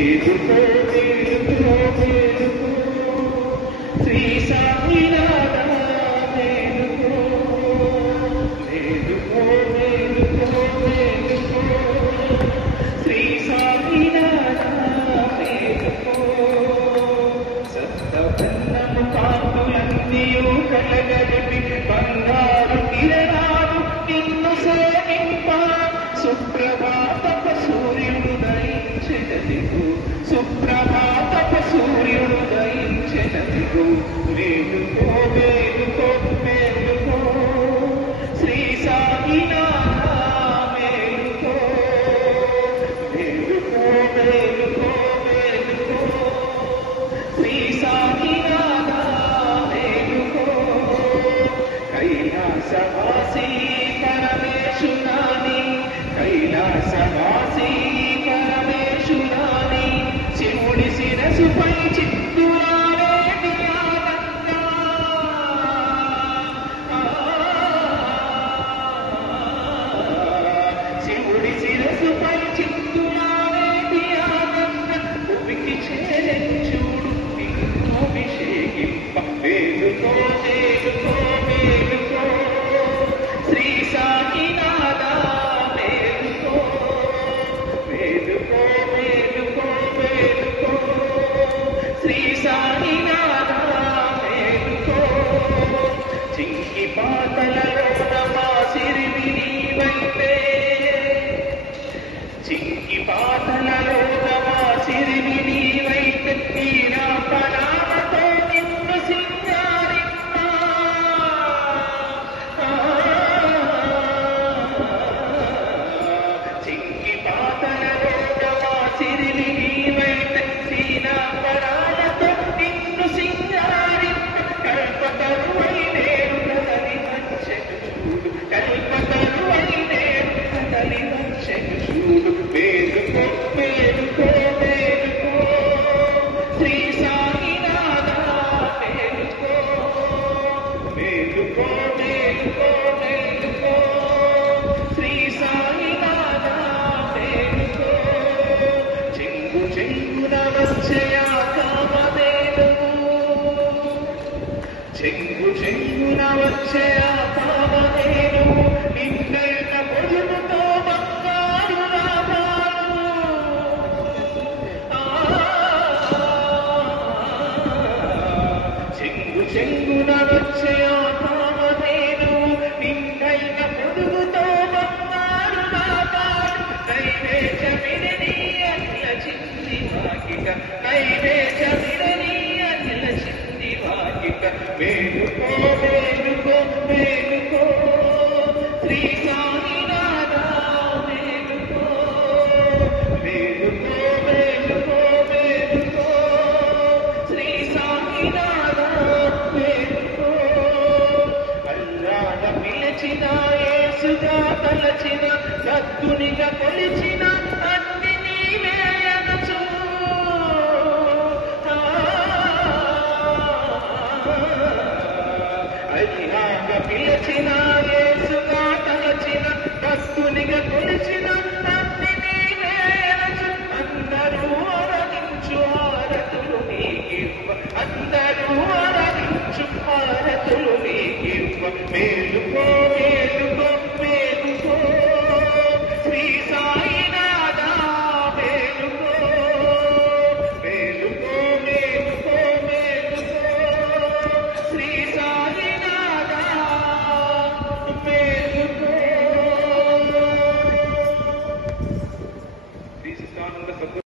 మేలుకో మేలుకో మేలుకో శ్రీ సాయినాథ మేలుకో మేలుకో మేలుకో మేలుకో శ్రీ సాయినాథ మేలుకో సప్తవన్నము కాంతులన్నీయు కలగలిపి బంగారు కిరణాలు నిన్ను సేవింప సుప్రభాతపు సూర్యుడు దయించెదదిగు సుప్రభాతపు సూర్యుడు దయించెదదిగు మేలుకో మేలుకో మేలుకో శ్రీ సాయినాథ మేలుకో మేలుకో మేలుకో మేలుకో శ్రీ సాయినాథ మేలుకో కైలాసవాసి పరమేశునాని కైలాసవాసి పరమేశునాని శివుడి శిరసుపై చిత్తురాలేటి ఆనందా శివుడి శిరసుపై చిత్తురాలేటి ఆనంద భూమికి చేరెంచూడు నిన్ను అభిషేకింప మేలుకో మేలుకో మేలుకో శ్రీ సాయినాథ మేలుకో మేలుకో మేలుకో మేలుకో శ్రీ సాయినాథ మేలుకో చింకి పాతలలో మా సిరివి నీవైతే చింకి పాతలలో మా సిరివి నీవైతే నీనా పనామతో నిన్ను సింగారింపా చింకి పాతలలో మా సిరివి నీవైతే నీనా పనామతో నిన్ను సింగారింప కల్పతరువై నేడు కదలి వచ్చెను చూడు కల్పతరువై నేడు కదలి వచ్చెను చూడు మేలుకో మేలుకో మేలుకో శ్రీ సాయినాథ మేలుకో మేలుకో మేలుకో మేలుకో శ్రీ సాయినాథ మేలుకో చెంగు చెంగున వచ్చయా కామధేను చెంగు చెంగున వచ్చయా